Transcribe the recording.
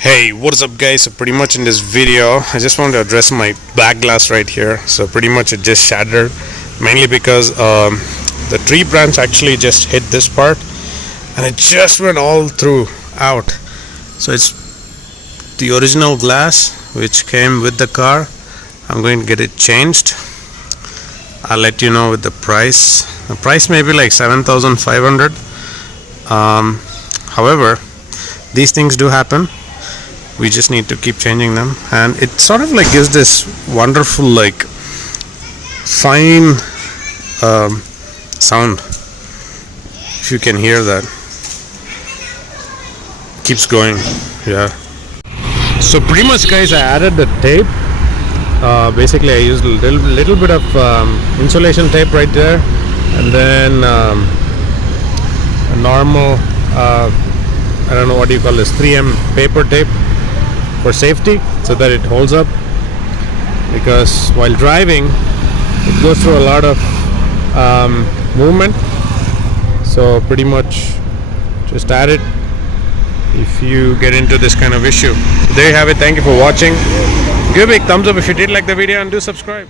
Hey, what is up guys? So pretty much in this video I just want to address my back glass right here. So pretty much it just shattered, mainly because the tree branch actually just hit this part and it just went all through out. So it's the original glass which came with the car. I'm going to get it changed. I'll let you know with the price. The price may be like 7,500. However, these things do happen. We just need to keep changing them, and it sort of like gives this wonderful like fine sound. If you can hear that, keeps going. Yeah. So pretty much guys, I added the tape. Basically I used a little bit of insulation tape right there, and then a normal I don't know what you call this, 3M paper tape for safety, so that it holds up, because while driving it goes through a lot of movement. So pretty much just add it if you get into this kind of issue. There you have it. Thank you for watching. Give a big thumbs up if you did like the video, and do subscribe.